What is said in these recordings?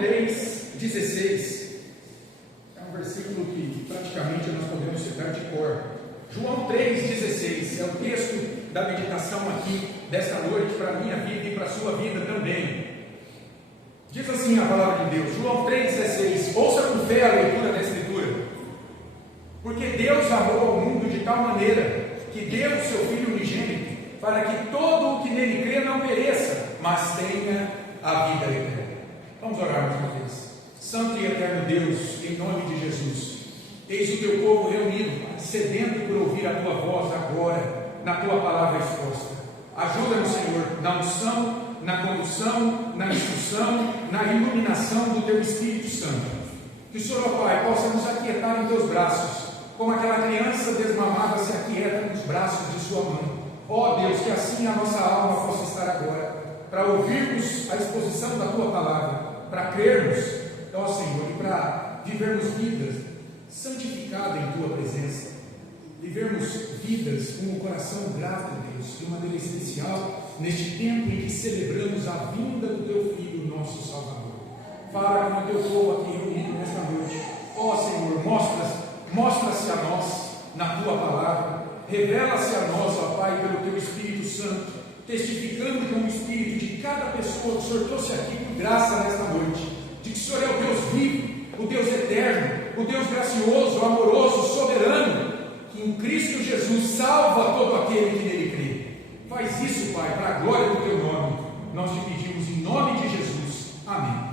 3,16 é um versículo que praticamente nós podemos citar de cor. João 3,16 é o texto da meditação aqui desta noite para a minha vida e para a sua vida também. Diz assim a palavra de Deus, João 3,16, ouça com fé a leitura da Escritura. Porque Deus amou ao mundo de tal maneira que deu o seu Filho unigênito, para que todo o que nele crê não pereça, mas tenha a vida eterna. Vamos orar mais uma vez. Santo e eterno Deus, em nome de Jesus, eis o teu povo reunido, sedento por ouvir a tua voz agora, na tua palavra exposta. Ajuda-nos, Senhor, na unção, na condução, na instrução, na iluminação do teu Espírito Santo. Que o Senhor, ó Pai, possa nos aquietar em teus braços, como aquela criança desmamada se aquieta nos braços de sua mãe. Ó Deus, que assim a nossa alma possa estar agora, para ouvirmos a exposição da tua palavra, para crermos, ó Senhor, e para vivermos vidas santificadas em tua presença, vivermos vidas com o coração grato, Deus, de maneira especial, neste tempo em que celebramos a vinda do teu Filho, nosso Salvador. Fala com o teu povo aqui reunido nesta noite. Ó Senhor, mostra-se a nós na tua palavra, revela-se a nós, ó Pai, pelo teu Espírito Santo, testificando com o Espírito de cada pessoa que o Senhor trouxe aqui por graça nesta noite, de que o Senhor é o Deus vivo, o Deus eterno, o Deus gracioso, amoroso, soberano, que em Cristo Jesus salva todo aquele que nele crê. Faz isso, Pai, para a glória do teu nome. Nós te pedimos em nome de Jesus. Amém.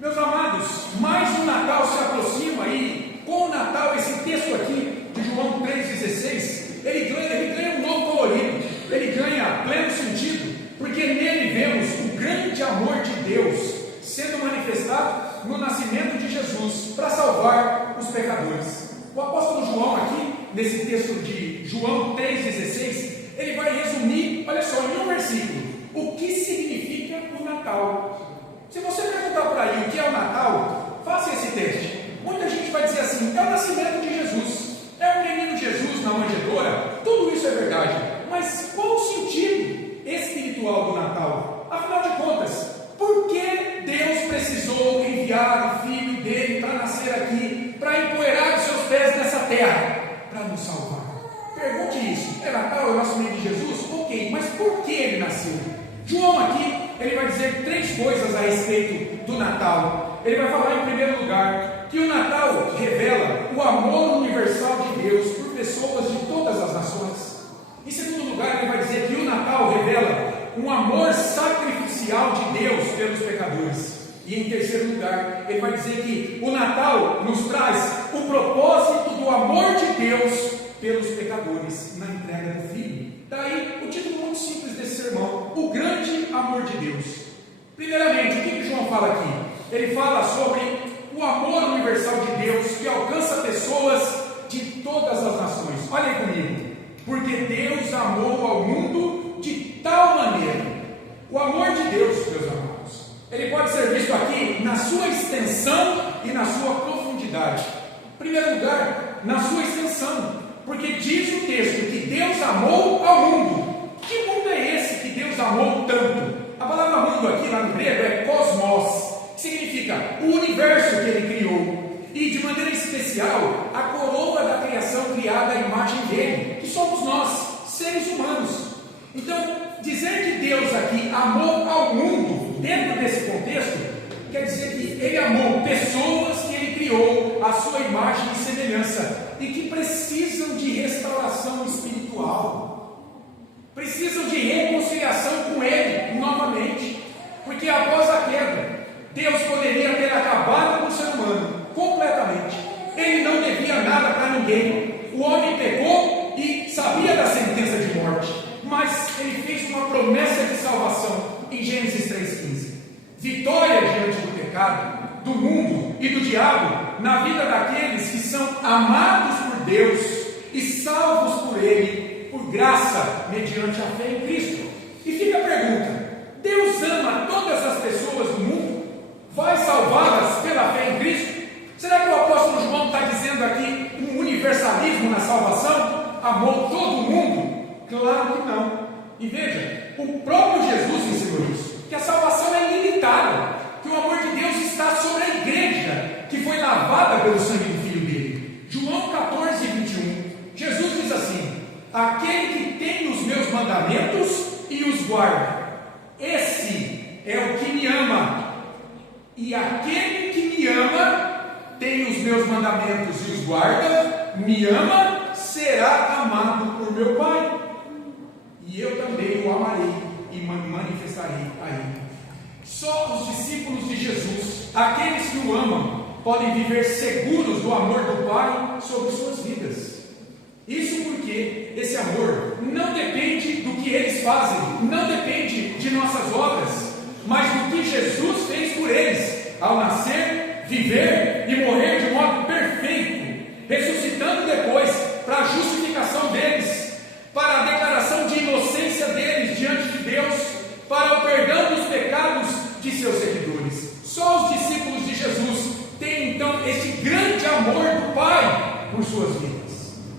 Meus amados, mais um Natal se aproxima e com o Natal, esse texto aqui de João 3,16, ele ganha um novo colorido, ele ganha pleno sentido, porque nele vemos o grande amor de Deus sendo manifestado no nascimento de Jesus para salvar os pecadores. O apóstolo João aqui, nesse texto de João 3,16, ele vai resumir, olha só, em um versículo, o que significa o Natal. Se você perguntar por aí o que é o Natal, faça esse teste. Muita gente vai dizer assim, é o nascimento de Jesus, é o menino Jesus na manjedoura, tudo isso é verdade, mas qual o sentido espiritual do Natal? Afinal de contas, por que Deus precisou enviar o Filho dele para nascer aqui, para empoeirar os seus pés nessa terra, para nos salvar? Pergunte isso, é Natal, é o nascimento de Jesus? Ok, mas por que ele nasceu? João aqui, ele vai dizer três coisas a respeito do Natal. Ele vai falar em primeiro lugar, que o Natal revela o amor universal de Deus por pessoas de todas as nações. Em segundo lugar, ele vai dizer que o Natal revela um amor sacrificial de Deus pelos pecadores. E em terceiro lugar, ele vai dizer que o Natal nos traz o propósito do amor de Deus pelos pecadores na entrega do Filho. Daí o título muito simples desse sermão, o grande amor de Deus. Primeiramente, o que João fala aqui? Ele fala sobre o amor universal de Deus que alcança pessoas de todas as nações. Olhem comigo, porque Deus amou ao mundo de tal maneira. O amor de Deus, meus amados, ele pode ser visto aqui na sua extensão e na sua profundidade. Em primeiro lugar, na sua extensão, porque diz o texto que Deus amou ao mundo. Que mundo é esse que Deus amou tanto? A palavra mundo aqui lá no grego é cosmos, que significa o universo que ele criou, e de maneira especial a coroa da criação criada à imagem dele, que somos nós, seres humanos. Então, dizer que Deus aqui amou ao mundo, dentro desse contexto, quer dizer que ele amou pessoas que ele criou à sua imagem e semelhança, e que precisam de restauração espiritual, precisam de reconciliação com ele novamente, porque após a queda, Deus poderia ter acabado com o ser humano completamente. Ele não devia nada para ninguém. O homem pecou e sabia da sentença de morte, mas ele fez uma promessa de salvação em Gênesis 3,15. Vitória diante do pecado, do mundo e do diabo na vida daqueles que são amados por Deus e salvos por ele, por graça, mediante a fé em Cristo. E fica a pergunta: Deus ama todas as pessoas do mundo? Vai salvá-las pela fé em Cristo? Será que o apóstolo João está dizendo aqui um universalismo na salvação? Amou todo mundo? Claro que não. E veja, o próprio Jesus ensinou isso, que a salvação é ilimitada, que o amor de Deus mandamentos e os guarda. Esse é o que me ama. E aquele que me ama, tem os meus mandamentos e os guarda, me ama, será amado por meu Pai. E eu também o amarei e manifestarei a ele. Só os discípulos de Jesus, aqueles que o amam, podem viver seguros do amor do Pai sobre suas vidas. Isso porque esse amor não depende do que eles fazem, não depende de nossas obras, mas do que Jesus fez por eles, ao nascer, viver e morrer de modo perfeito, ressuscitando depois para a justificação deles, para a declaração de inocência deles diante de Deus, para o perdão dos pecados de seus seguidores. Só os discípulos de Jesus têm então esse grande amor do Pai por suas vidas.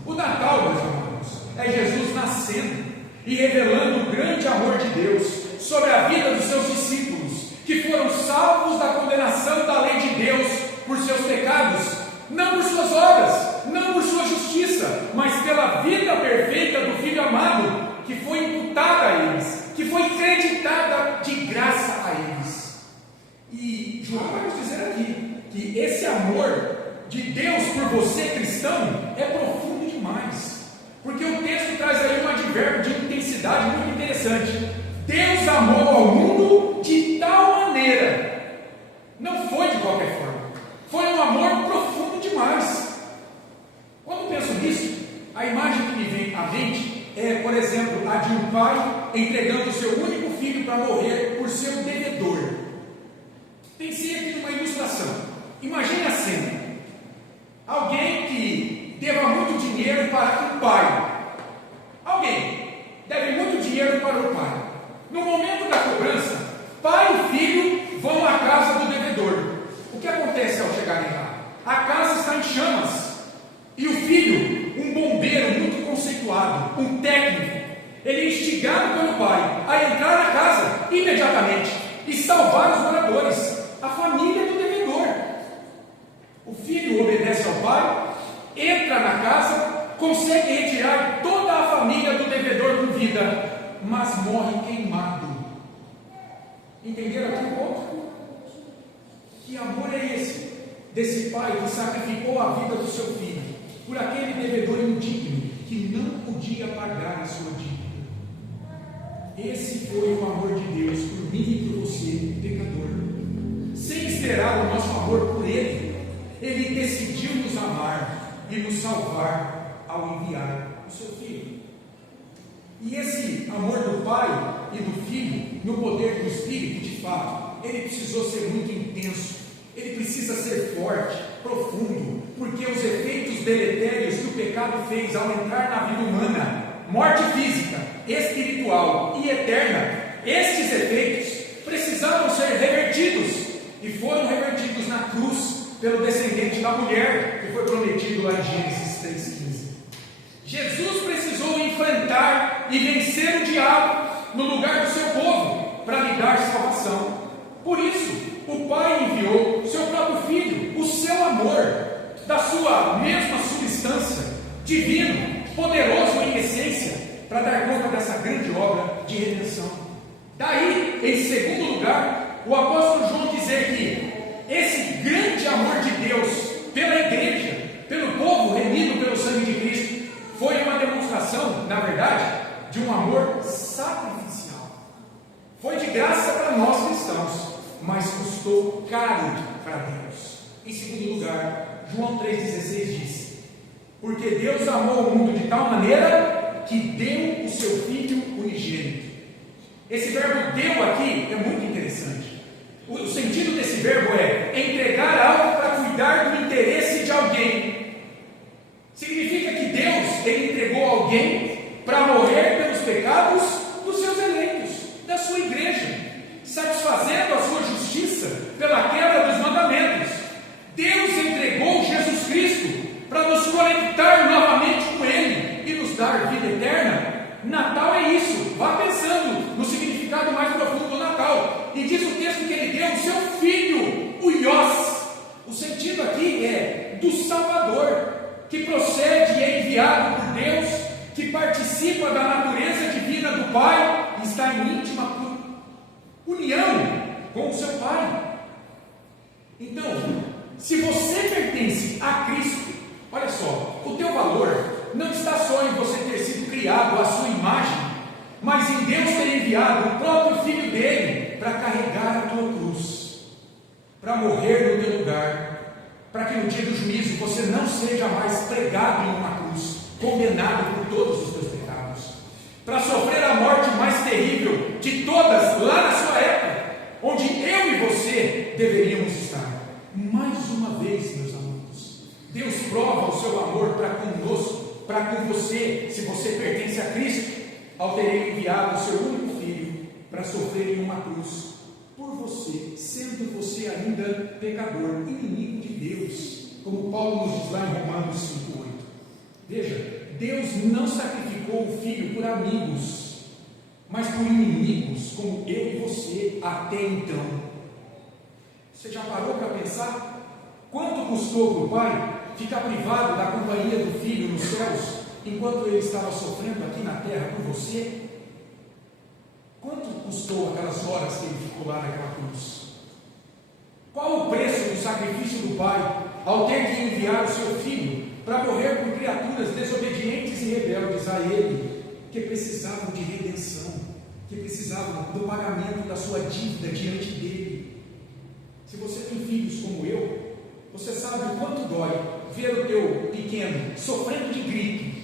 O Natal, meus irmãos, é Jesus nascendo e revelando o grande amor de Deus sobre a vida dos seus discípulos, que foram salvos da condenação da lei de Deus por seus pecados, não por suas obras, não por sua justiça, mas pela vida perfeita do Filho amado, que foi imputada a eles, que foi creditada de graça a eles. E João vai nos dizer aqui que esse amor de Deus por você, cristão, é profundo demais, porque o texto traz aí um advérbio de intensidade muito interessante. Deus amou ao mundo de tal maneira, não foi de qualquer forma, foi um amor profundo demais. Quando penso nisso, a imagem que me vem à mente é, por exemplo, a de um pai entregando o seu único filho para morrer por seu devedor. Pensei aqui numa ilustração. Imagine a cena: alguém que deva muito dinheiro para um pai. Alguém deve muito dinheiro para o pai. No momento da cobrança, pai e filho vão à casa do devedor. O que acontece ao chegarem lá? A casa está em chamas. E o filho, um bombeiro muito conceituado, um técnico, ele é instigado pelo pai a entrar na casa imediatamente e salvar os moradores, a família do devedor. O filho obedece ao pai, entra na casa, consegue retirar toda a família do devedor com vida, mas morre queimado. Entenderam aqui um pouco? Que amor é esse? Desse pai que sacrificou a vida do seu filho por aquele devedor indigno que não podia pagar a sua dívida. Esse foi o amor de Deus por mim e por você, pecador. Sem esperar o nosso amor por Ele, Ele decidiu nos amar e nos salvar ao enviar o seu Filho. E esse amor do Pai e do Filho, no poder do Espírito, de fato, ele precisou ser muito intenso, ele precisa ser forte, profundo, porque os efeitos deletérios que o pecado fez ao entrar na vida humana, morte física, espiritual e eterna, estes efeitos precisavam ser revertidos, e foram revertidos na cruz pelo descendente da mulher, que foi prometido lá em Gênesis 3,15. Jesus precisou enfrentar e vencer o diabo no lugar do seu povo para lhe dar salvação. Por isso, o Pai enviou seu próprio Filho, o seu amor, da sua mesma substância, divino, poderoso em essência, para dar conta dessa grande obra de redenção. Daí, em segundo lugar, o apóstolo João dizer que esse grande amor de Deus pela igreja, pelo povo remido pelo sangue de Cristo, foi uma demonstração, na verdade, de um amor sacrificial. Foi de graça para nós cristãos, mas custou caro para Deus. Em segundo lugar, João 3,16 diz: porque Deus amou o mundo de tal maneira que deu o seu Filho unigênito. Esse verbo deu aqui é muito interessante. O sentido desse verbo é entregar algo para cuidar do interesse de alguém. Significa que Deus, Ele entregou alguém para morrer pelos pecados dos seus eleitos, da sua igreja, satisfazendo a sua justiça pela quebra dos mandamentos. Deus entregou Jesus Cristo para nos conectar novamente com Ele e nos dar vida eterna. Natal é isso. Vá pensando no significado mais profundo do Natal. E diz o texto que Ele deu o seu Filho, o Iós. O sentido aqui é do Salvador, que procede e é enviado por Deus, que participa da natureza divina divina do Pai e está em íntima união com o seu Pai. Então, se você pertence a Cristo, olha só, o teu valor não está só em você ter sido criado à sua imagem, mas em Deus ter enviado o próprio Filho dele para carregar a tua cruz, para morrer no teu lugar, para que no dia do juízo você não seja mais pregado em uma cruz, condenado por todos os teus pecados, para sofrer a morte mais terrível de todas lá na sua época, onde eu e você deveríamos estar. Mais uma vez, meus amados, Deus prova o seu amor para conosco, para com você, se você pertence a Cristo, ao ter enviado o seu único Filho para sofrer em uma cruz por você, sendo você ainda pecador, inimigo de Deus, como Paulo nos diz lá em Romanos 5:8. Veja, Deus não sacrificou o Filho por amigos, mas por inimigos, como eu e você até então. Você já parou para pensar quanto custou para o Pai ficar privado da companhia do Filho nos céus, enquanto ele estava sofrendo aqui na terra por você? Quanto custou aquelas horas que ele ficou lá naquela cruz? Qual o preço do sacrifício do Pai ao ter que enviar o seu Filho para morrer por criaturas desobedientes e rebeldes a Ele, que precisavam de redenção, que precisavam do pagamento da sua dívida diante dele? Se você tem filhos como eu, você sabe o quanto dói ver o teu pequeno sofrendo de gripe,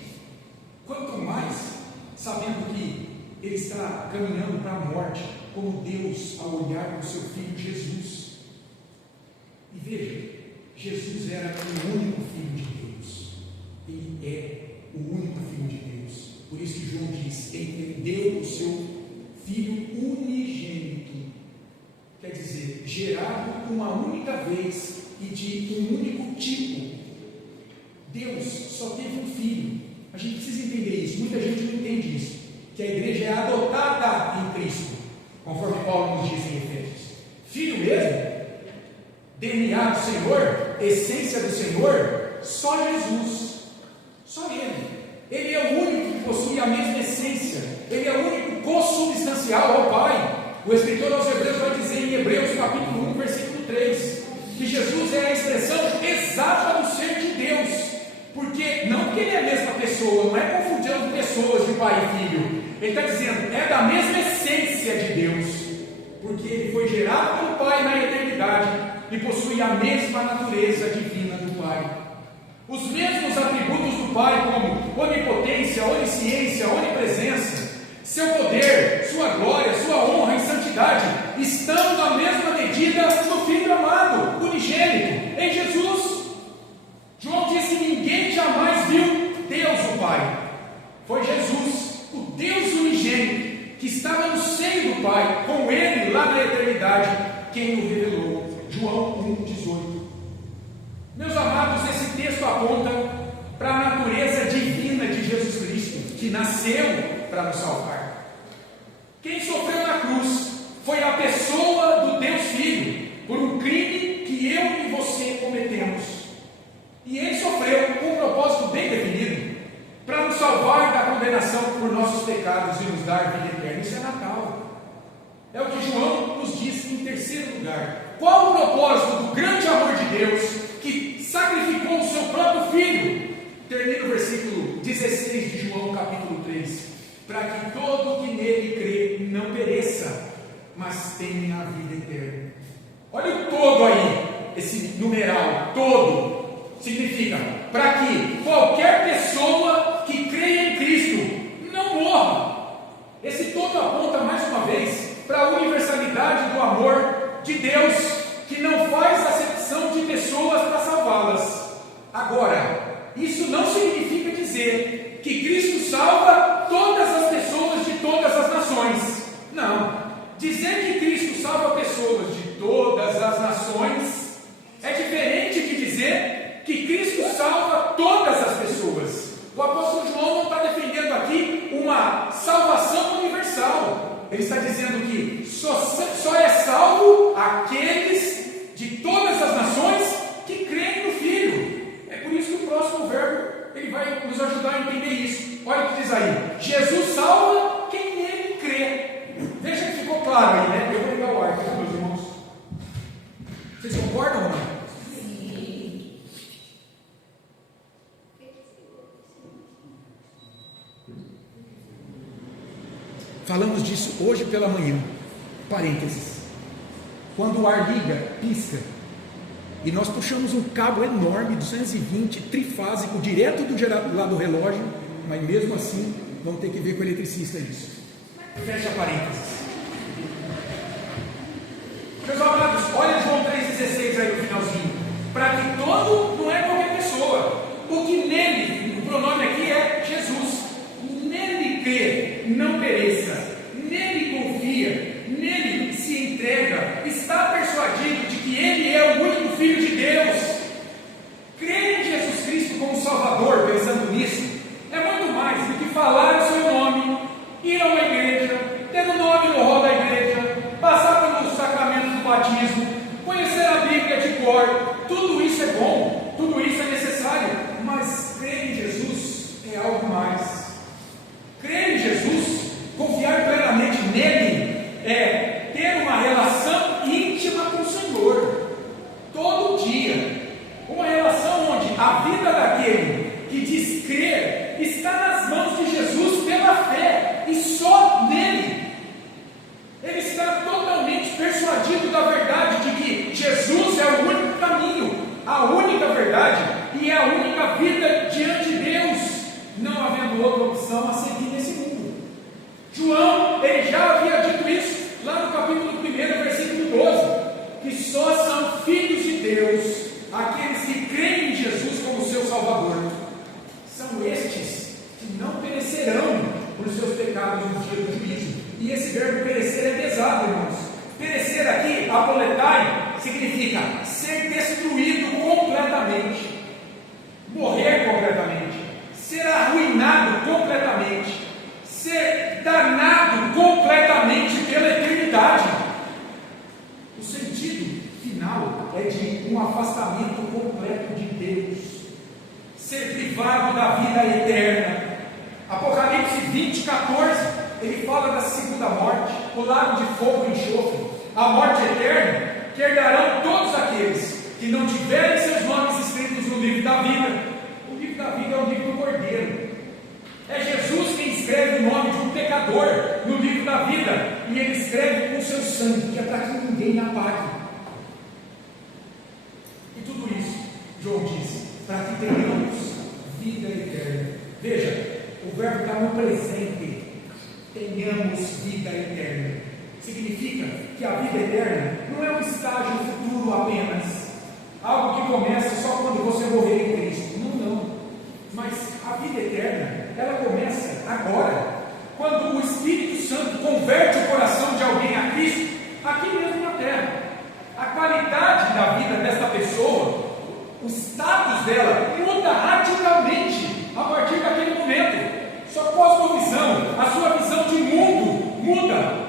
quanto mais sabendo que ele está caminhando para a morte, como Deus ao olhar para o seu Filho Jesus. E veja, Jesus era o único Filho de Deus. Ele é o único Filho de Deus. Por isso que João diz: ele deu o seu Filho unigênito, quer dizer, gerado uma única vez e de um único tipo. Deus só teve um filho. A gente precisa entender isso. Muita gente não entende isso, que a igreja é adotada em Cristo, conforme Paulo nos diz em Efésios. Filho mesmo, DNA do Senhor, essência do Senhor, só Jesus, só Ele. Ele é o único que possui a mesma essência, Ele é o único consubstancial ao Pai. O escritor aos Hebreus vai dizer em Hebreus capítulo 1, versículo 3, que Jesus é a expressão exata do ser de Deus, porque não que Ele é a mesma pessoa, não é confundindo pessoas de Pai e Filho, Ele está dizendo, é da mesma essência de Deus, porque Ele foi gerado pelo Pai na eternidade e possui a mesma natureza divina do Pai. Os mesmos atributos do Pai, como onipotência, onisciência, onipresença, seu poder, sua glória, sua honra e santidade, estão na mesma medida no Filho amado, unigênito, em Jesus. João diz que ninguém jamais viu Deus o Pai. Foi Jesus, o Deus unigênito, que estava no seio do Pai, com Ele lá na eternidade, quem o revelou. João 1,18. Meus amados, esse texto aponta para a natureza divina de Jesus Cristo, que nasceu para nos salvar. Quem sofreu na cruz foi a pessoa do Deus Filho, por um crime que eu e você cometemos. E Ele sofreu com um propósito bem definido, para nos salvar da condenação por nossos pecados e nos dar vida eterna. Isso é Natal. É o que João nos diz em terceiro lugar. Qual o propósito do grande amor de Deus, que sacrificou o seu próprio Filho? Termina o versículo 16 de João capítulo 3. Para que todo que nele crê não pereça, mas tenha a vida eterna. Olha o todo aí, esse numeral, todo, significa para que qualquer pessoa que creia em Cristo não morra. Esse todo aponta mais uma vez para a universalidade do amor de Deus, que não faz acepção de pessoas para salvá-las. Agora, isso não significa dizer que Cristo salva todas as pessoas de todas as nações. Não. Dizer que Cristo salva pessoas de todas as nações é diferente de dizer que Cristo salva todas as pessoas. O apóstolo João não está defendendo aqui uma salvação universal. Ele está dizendo que só é salvo aqueles de todas as nações que creem no Filho. É por isso que o próximo verbo ele vai nos ajudar a entender isso. Olha o que diz aí: Jesus salva quem Falamos disso hoje pela manhã. Parênteses. Quando o ar liga, pisca, e nós puxamos um cabo enorme, 220, trifásico, direto lá do relógio, mas mesmo assim, vamos ter que ver com o eletricista isso. Fecha parênteses. Meus amados, olha João 3,16 aí no finalzinho. Para que todo, não é qualquer pessoa, o que nele, o pronome aqui é Jesus, nele crê, não pereça, nele confia, nele se entrega, está persuadido de que ele é o único Filho de Deus. Crer em Jesus Cristo como Salvador, pensando nisso, é muito mais do que falar o seu nome, ir a uma igreja, ter o nome no rol da igreja, passar pelo sacramento do batismo, conhecer a Bíblia de cor. Tudo isso é bom, tudo isso é necessário, mas crer em Jesus é algo mais. Crer em Jesus, confiar plenamente nele, é ter uma relação íntima com o Senhor, todo dia, uma relação onde a vida daquele que diz crer está nas mãos de Jesus pela fé, e só nele. Ele está totalmente persuadido da verdade de que Jesus é o único caminho, a única verdade e é a única vida diante de Deus, não havendo outra opção a seguir nesse mundo. João, ele já havia dito isso lá no capítulo 1, versículo 12, que só são filhos de Deus aqueles que creem em Jesus como seu Salvador. São estes que não perecerão por seus pecados no dia do juízo. E esse verbo perecer é pesado, irmãos. Perecer aqui, apoletai, significa ser destruído completamente, morrer completamente, ser arruinado completamente, ser danado completamente pela eternidade. O sentido final é de um afastamento completo de Deus, ser privado da vida eterna. Apocalipse 20, 14, ele fala da segunda morte, o lago de fogo e enxofre, a morte eterna, que herdarão todos aqueles que não tiverem seus nomes escritos no livro da vida. O livro da vida é o livro do Cordeiro. É Jesus quem escreve o nome de um pecador no livro da vida, e ele escreve com o seu sangue, que é para que ninguém apague. E tudo isso, João diz, para que tenhamos vida eterna. Veja, o verbo está no presente. Tenhamos vida eterna. Significa que a vida eterna não é um estágio futuro apenas, algo que começa só quando você morrer em Cristo. Não. Mas a vida eterna, ela começa agora, quando o Espírito Santo converte o coração de alguém a Cristo, aqui mesmo na terra. A qualidade da vida desta pessoa, o status dela muda radicalmente a partir daquele momento. Sua cosmovisão, a sua visão de mundo muda.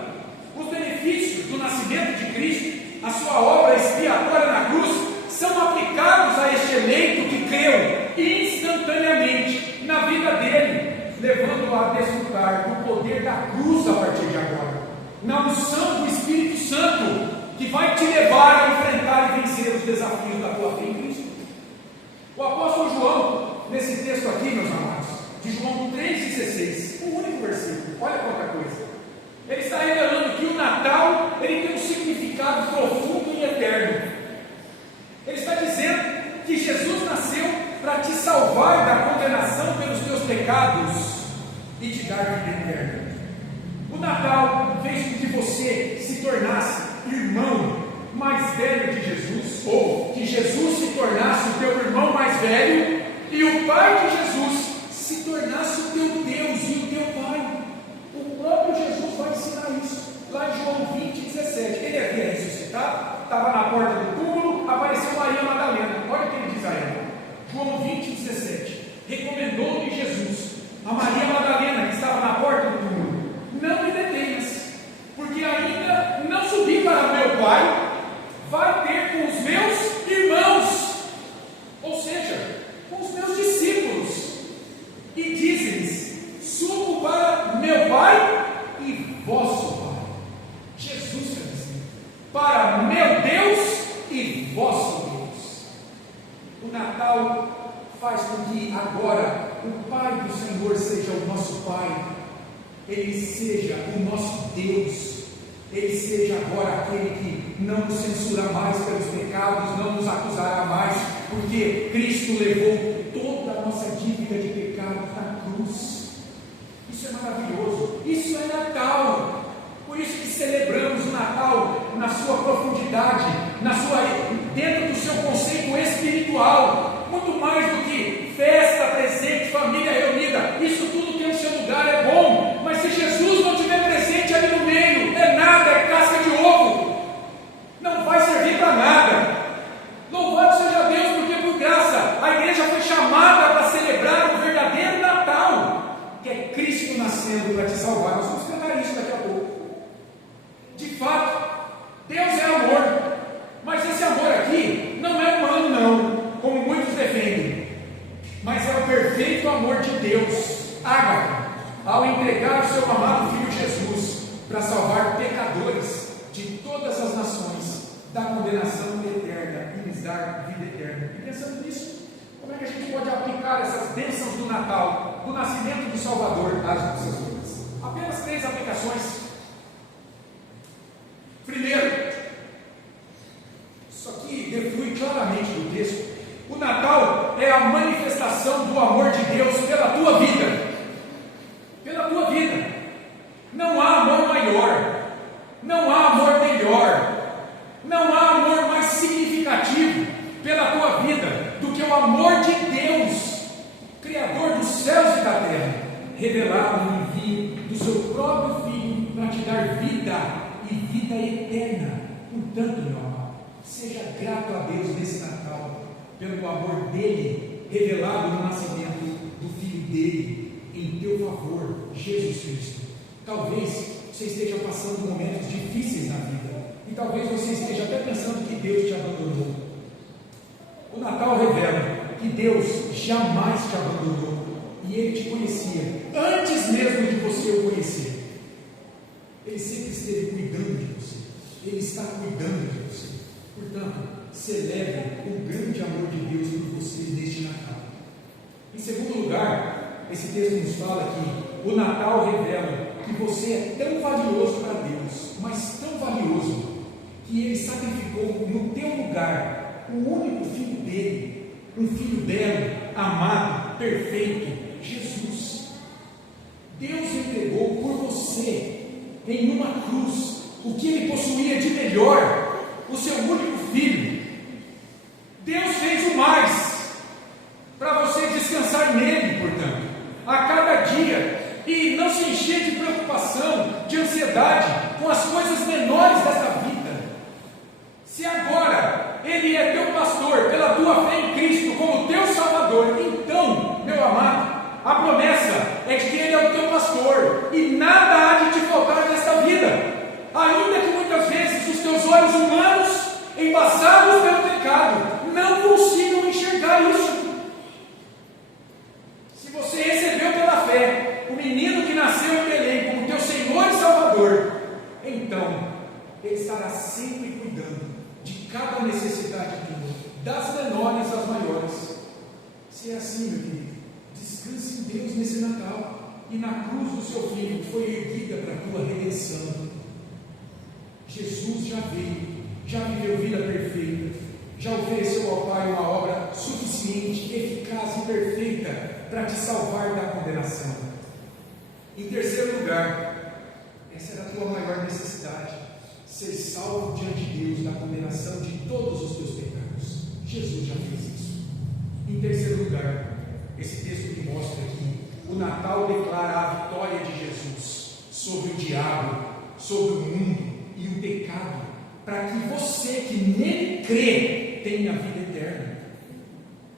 Os benefícios do nascimento de Cristo, a sua obra expiatória na cruz, são aplicados a este eleito que creu instantaneamente na vida dele, levando-o a desfrutar do poder da cruz a partir de agora, na unção do Espírito Santo, que vai te levar a enfrentar e vencer os desafios da tua fé em Cristo. O apóstolo João, nesse texto aqui, meus amados, de João 3,16, um único versículo, olha quanta coisa. Ele está revelando que o Natal, ele tem um significado profundo e eterno. Ele está dizendo que Jesus nasceu para te salvar da condenação pelos teus pecados e te dar vida eterna. O Natal fez com que você se tornasse irmão mais velho de Jesus, ou que Jesus se tornasse o teu irmão mais velho e o Pai de Jesus se tornasse o teu Deus e o teu Pai. O próprio Jesus vai ensinar isso lá em João 20, 17. Ele havia ressuscitado, estava na porta do túmulo, apareceu Maria Madalena. Olha o que ele diz a ela, João 20, 17. Recomendou-lhe Jesus a Maria Madalena, que estava na porta do túmulo: não me detenhas, porque ainda não subi para meu Pai, vai ter com os meus irmãos, ou seja, com os meus discípulos, e diz-lhes: subo para meu Pai e vosso Pai. Jesus está dizendo: para meu Deus e vosso Deus. O Natal faz com que agora o Pai do Senhor seja o nosso Pai, Ele seja o nosso Deus, Ele seja agora aquele que não nos censura mais pelos pecados, não nos acusará mais, porque Cristo levou toda a nossa dívida de pecado na cruz. Isso é maravilhoso, isso é Natal. Por isso que celebramos o Natal na sua profundidade, dentro do seu conceito espiritual, muito mais do que festa, presente, família reunida. Isso tudo tem o seu lugar, é bom, mas se Jesus não estiver presente ali no meio, é nada, é casca de ovo, não vai servir para nada. Louvado seja Deus, porque por graça a igreja foi chamada para celebrar o verdadeiro Natal, que é Cristo nascendo para te salvar. Nós vamos cantar isso daqui a pouco. De fato, Deus é amor, mas esse amor aqui não é humano não, como muitos defendem, mas é o perfeito amor de Deus, ágape, ao entregar o seu amado Filho Jesus para salvar pecadores de todas as nações da condenação eterna e lhes dar vida eterna. E pensando nisso, como é que a gente pode aplicar essas bênçãos do Natal, do nascimento do Salvador às nossas vidas? Apenas 3 aplicações. Primeiro, isso aqui deflui claramente do texto. O Natal é a manifestação do amor de Deus pela tua vida. Pela tua vida. Não há amor maior, não há amor melhor, não há amor mais significativo pela tua vida do que o amor de Deus, Criador dos céus e da terra, revelado no envio do seu próprio Filho para te dar vida e vida eterna. Portanto, meu amado, seja grato a Deus nesse Natal pelo amor dele revelado no nascimento do Filho dele em teu favor, Jesus Cristo. Talvez você esteja passando momentos difíceis na vida e talvez você esteja até pensando que Deus te abandonou. O Natal revela que Deus jamais te abandonou e Ele te conhecia antes mesmo de você o conhecer. Ele sempre esteve cuidando de você. Ele está cuidando de você. Portanto, celebre o grande amor de Deus por você neste Natal. Em segundo lugar, esse texto nos fala que o Natal revela que você é tão valioso para Deus, mas tão valioso, que Ele sacrificou no teu lugar o único filho dele, um filho belo, amado, perfeito, Jesus. Deus entregou por você em uma cruz o que Ele possuía de melhor, o seu único filho. Deus fez o mais para você descansar nele, portanto, a cada dia, e não se encher de preocupação, de ansiedade com as coisas menores desta vida. Se agora Ele é teu pastor pela tua fé em Cristo como teu Salvador, então, meu amado, a promessa é de que Ele é o teu pastor e nada há de te faltar nesta vida, ainda que muitas vezes os teus olhos humanos, embaçados pelo pecado, não consigam enxergar isso. Se você recebeu pela fé o menino que nasceu em Belém como teu Senhor e Salvador, então Ele estará sempre cuidando de cada necessidade tua, das menores às maiores. Se é assim, meu querido, descanse em Deus nesse Natal e na cruz do seu Filho que foi erguida para a tua redenção. Jesus já veio, já viveu vida perfeita, já ofereceu ao Pai uma obra suficiente, eficaz e perfeita para te salvar da condenação. Em terceiro lugar, essa era a tua maior necessidade, ser salvo diante de Deus da condenação de todos os teus pecados. Jesus já fez isso. Em terceiro lugar, esse texto que mostra que o Natal declara a vitória de Jesus sobre o diabo, sobre o mundo e o pecado, para que você que nele crê tenha vida eterna.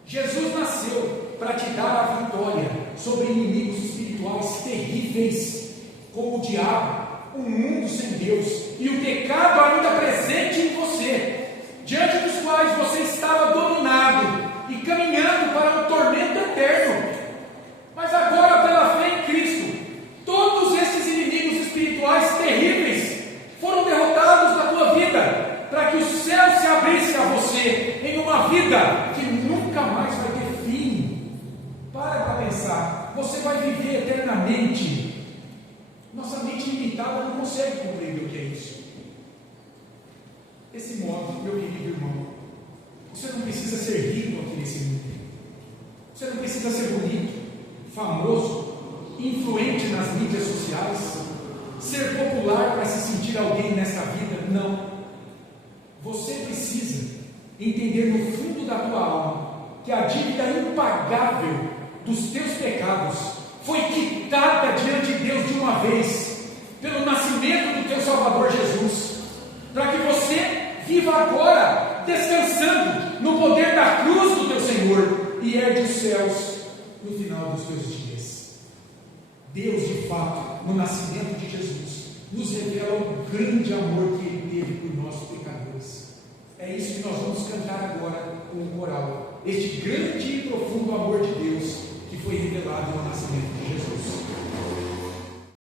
Jesus nasceu para te dar a vitória sobre inimigos espirituais terríveis, como o diabo, o mundo sem Deus e o pecado ainda presente em você, diante dos quais você estava dominado e caminhando para um tormento eterno. Mas agora, pela fé em Cristo, todos esses inimigos espirituais terríveis foram derrotados na tua vida, para que o céu se abrisse a você em uma vida que nunca mais vai ter fim. Para pensar, você vai viver eternamente limitada não consegue compreender o que é isso. Desse modo, meu querido irmão, você não precisa ser rico aqui nesse mundo. Você não precisa ser bonito, famoso, influente nas mídias sociais, ser popular para se sentir alguém nessa vida. Não. Você precisa entender no fundo da tua alma que a dívida impagável dos teus pecados foi quitada diante de Deus de uma vez, pelo nascimento do teu Salvador Jesus, para que você viva agora, descansando no poder da cruz do teu Senhor, e herde os céus no final dos teus dias. Deus, de fato, no nascimento de Jesus, nos revela o grande amor que Ele teve por nós pecadores. É isso que nós vamos cantar agora com o coral, este grande e profundo amor de Deus que foi revelado no nascimento de Jesus.